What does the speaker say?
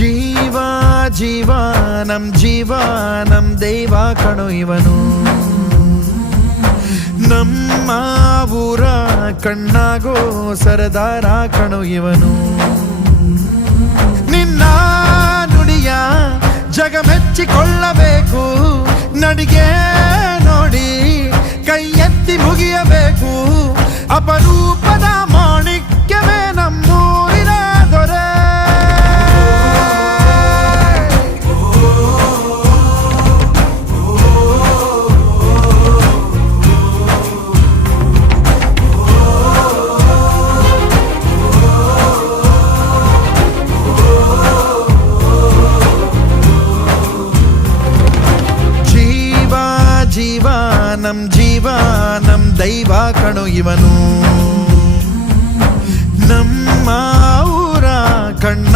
ಜೀವ ಜೀವ ನಮ್ ದೈವ ಕಣೋ ಇವನು, ನಮ್ಮ ಊರ ಕಣ್ಣಾಗೋ ಸರದಾರ ಕಣೋ ಇವನು. ನಿನ್ನ ನುಡಿಯ ಜಗ ಮೆಚ್ಚಿಕೊಳ್ಳಬೇಕು, ನಡಿಗೆ ನೋಡಿ ಕೈ ಎತ್ತಿ ಮುಗಿಯಬೇಕು. ಅಪರೂಪದ ಮಾಣಿಕ್ಯವೇ ನಮ್ಮೂರಿನ ದೊರೆ. ಜೀವ ನಮ್ ದೈವ ಕಣೋ ಇವನು, ನಮ್ಮ ಊರ ಕಣ್ಣ